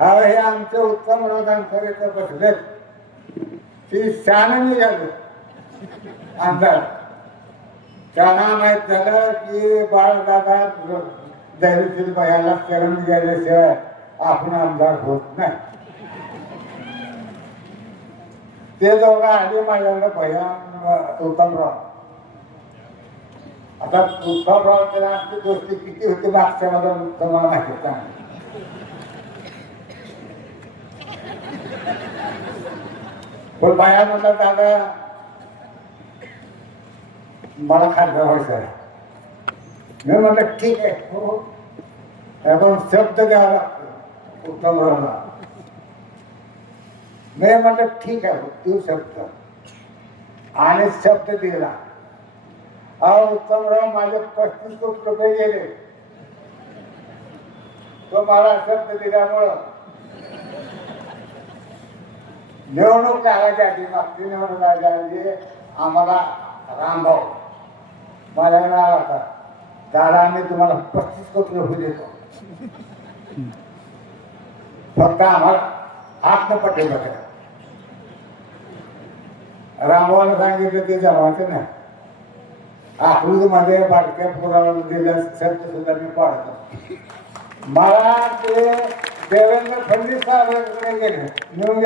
हे आमचे उत्तम रोगांकडे तर बसलेत ती शाननी झालं अंतर त्यांना माहित झालं की बाळदादा धैर्यशील भयाला शरण गेल्याशिवाय आपण आमदार होत नाही. ते दोघं आले माझ्याकडे भया उत्तमराव. आता उत्तमराव तर आमची दोस्ती किती होती मागच्या मला तुम्हाला माहिती सांग. पण बाया म्हणला दादा मला खाल्लं व्हायचं आहे. मी म्हटलं ठीक आहे हो आपण शब्द द्यावा लागतो उत्तमरावला. मी म्हटलं ठीक आहे तू शब्द आणि शब्द दिला. उत्तमराव माझे 35 कोटी रुपये गेले. तो मला शब्द दिल्यामुळं निवडणूक लागायच्या आधी मागची निवडणूक लागायच्या आधी आम्हाला रामभाऊ मला नाव होता दादा आम्ही तुम्हाला 35 कोटी रुपये देतो फक्त आम्हाला हात न पटेल बघा. रामभाऊला सांगितलं ते जमायचं नाही. अकलूज मध्ये बारक्या पुराला दिलं शब्द सुद्धा मी पाळतो. मला ते देवेंद्र फडणवीस साहेबांकडे गेले घेऊन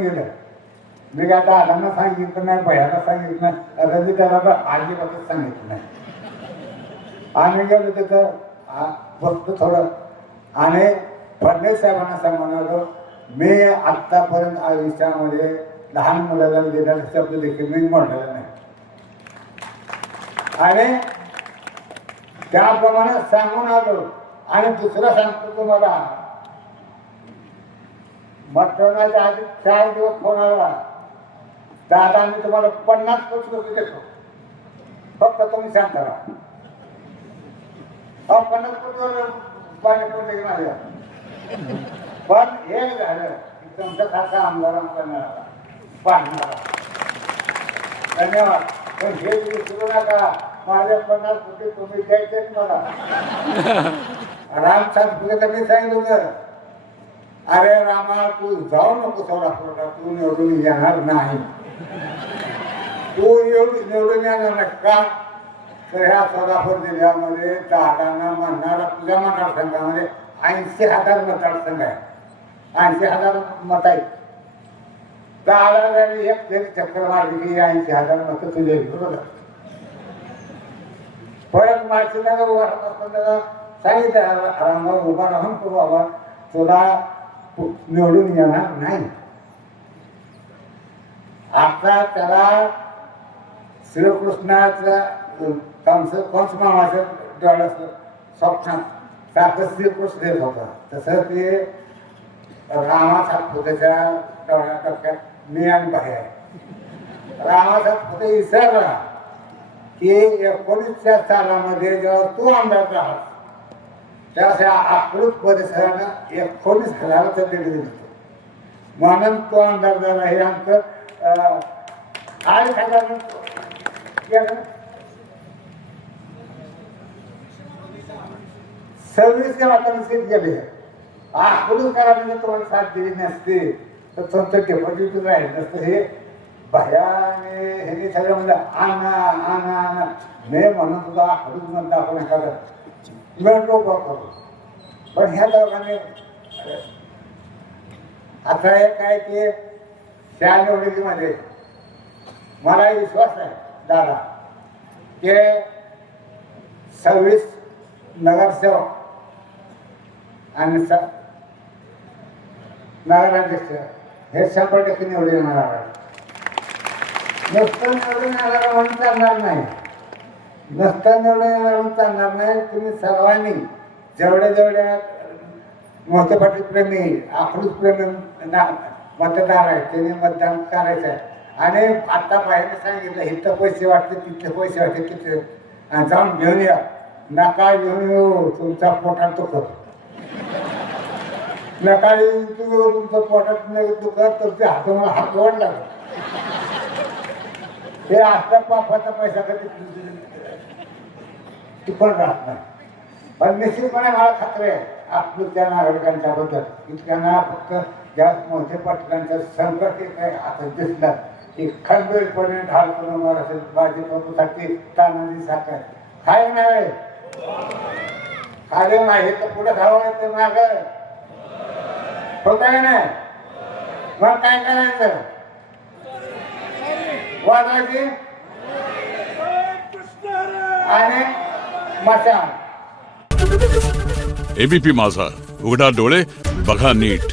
गेलं. मी काय दादांना सांगितलं नाही भयाला सांगितलं नाही रंजिताला अजिबातच सांगितलं नाही. आम्ही गेलो तिथं बघतो थोडं आणि फडणवीस साहेबांना सांगणार मी आत्तापर्यंत आयुष्यामध्ये लहान मुलाला दिलेला शब्द देखील मी म्हणलेला नाही आणि त्याप्रमाणे सांगून आलो. आणि दुसरं सांगतो तुम्हाला मतदानाच्या आधी 4 दिवस फोन आला दादा मी तुम्हाला 50 कोटी रुपये देतो फक्त तुम्ही सांग करा. 50 कोटीवर पाणी पडले माझ्या. पण हे झालं की तुमच्यासारखा आमदारांना मिळाला पाहणारा. धन्यवाद. पण हे विसरू नका माझ्या 50 कोटी तुम्ही द्यायचे मला. राम सातपुते मी सांगितलं होतं अरे रामा तू जाऊ नको सोलापूरला तू निवडून येणार नाही. तू निवडून येणार नाही का तर ह्या सोलापूर जिल्ह्यामध्ये दादांना म्हणणारा तुझ्या मतदारसंघामध्ये 80,000 मतदारसंघ आहे. 80,000 मत आहेत. दादा एक तरी चक्कर मारली की 80,000 मत तुझे बरोबर. परत मार्चला सांगितलं रामभाऊ उभा राहून तू बाबा तुला निवडून येणार नाही. आता त्याला श्रीकृष्णाचं कंस मामाचं डोळ्याचं स्वप्नात सारखं श्रीकृष्ण देत होता तसं ते रामा सातपुतेच्या डोळ्या टप्प्यात मी आणि भाई आहे. रामा सातपुते विसरला की 19च्या सालामध्ये जेव्हा तू आमदार राहा त्या अकलूज परिसरानं 19,000चं दीड दिलं म्हणून तो आमदार झाला. हे आमचं 8,000 26 वाटाने सीट गेले. अकलूज करायला तुम्हाला साथ दिली नसते तर तुमचं डेप्युटी राहील नसतं. हे भयाने हे सगळं म्हणलं आणा आणा आणा. मी म्हणून तुझा अकलूज म्हणता आपण एखादं मिळतो करू. पण ह्या दोघांनी आता एक काय की त्या निवडणुकीमध्ये मला विश्वास आहे दादा की 26 नगरसेवक आणि नगराध्यक्ष हे 100% निवडून येणार आहे. नुसतं निवडून येणार म्हणून चालणार नाही. नुसतं निवडून येणार म्हणून चालणार नाही. तुम्ही सर्वांनी जेवढ्या मोठे पाटील प्रेमी अकलूज प्रेमी मतदार आहेत त्यांनी मतदान करायचं आहे. आणि आता बाहेर सांगितलं इथं पैसे वाटते तिथे पैसे वाटते तिथे जाऊन घेऊन या. नका घेऊन येऊ तुमचा पोटात दुखत. नका येऊ तुमचं पोटात दुखत तुमच्या हातामुळे हात ओढला. हे असल्या पापाचा पैसा कधी टिकून राहत नाही. पण निश्चितपणे मला खात्री आहे आपुलत्या नागरिकांच्या बद्दल की त्यांना फक्त ज्या मोठे पाटलांचं संकट काय आता दिसलं की खंबीरपणे ढाल करून असेल भाजपसाठी तानाजी साखर काय नाही खाले नाही तर पुढे खावं तर माग होत आहे नाही मग काय करायचं वाजवायची आणि मशाल एबीपी माझा उघडा डोळे बघा नीट.